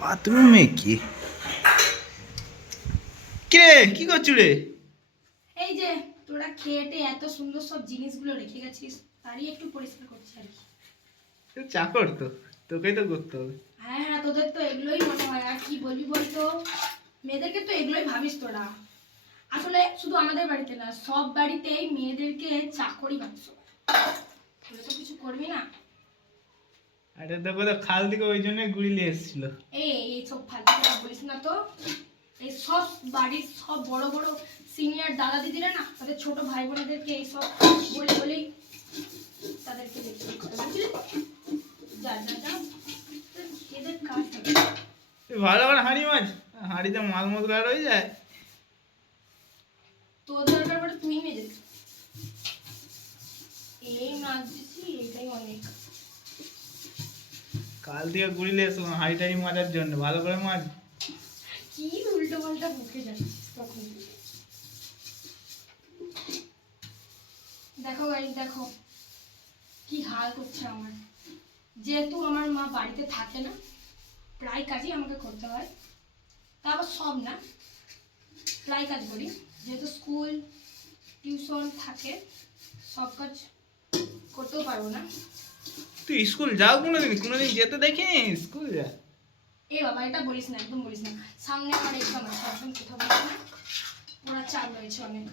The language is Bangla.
বাথরুমে কি? কিরে কি করছু রে? এই যে তোরা খেয়েটে এত সুন্দর সব জিনিসগুলো রেখে গেছিস তারই একটু পরিষ্কার করছি আর কি। তুই চাকর তো তোকেই তো করতে হবে। হ্যাঁ হ্যাঁ তোদের তো এগুলোই মনে হয় আর কি বলবি বলতো? মেয়েদেরকে তো এগুলোই ভাবিস তোরা। আসলে শুধু আমাদের বাড়িতে না সব বাড়িতেই মেয়েদেরকে চাকরি ভাবছ। তোরা তো কিছু করবি না? আরে দেখো তো খাল থেকে ওই জন্য গুড়ি নিয়ে এসেছিল। এই এই সব ফালতু কথা বলিস না তো। এই সব বাড়ির সব বড় বড় সিনিয়র দাদা দিদিরা না তাদের ছোট ভাই বোনেদেরকে এই সব বলে বলেই তাদেরকে দেখতে যা যা যা। এদের কাজ ভালো করে হাঁড়ি মাছ। হাঁড়িতে মাল মশলা রয়ে যায়। তোর দরকার পড়ে তুই মেজে। এই মাছ দিছি এটাই অনেক। কাল থেকে নিয়ে এসেছিলাম হাঁড়ি টাড়ি মাজার জন্য, ভালো করে মাছ কি উল্টো পাল্টা মুখে যাচ্ছিস তখন? দেখো গাইজ দেখো। কি হাল করছে আমার। যেহেতু আমার মা বাড়িতে থাকে না, প্রায় কাজই আমাকে করতে হয়। তা আবার সব না। প্রায় কাজ করি। যেহেতু স্কুল, টিউশন থাকে, সব কাজ করতেও পারব না। তুই স্কুল যাও কোনোদিন কোনোদিন যেতে দেখে স্কুল যা। এ বাবা, এটা বলিস না, একদম বলিস না। সামনে আমার এক্সাম আছে একদম কোথাও বলিস না। ওরা চাপ রয়েছে অনেক।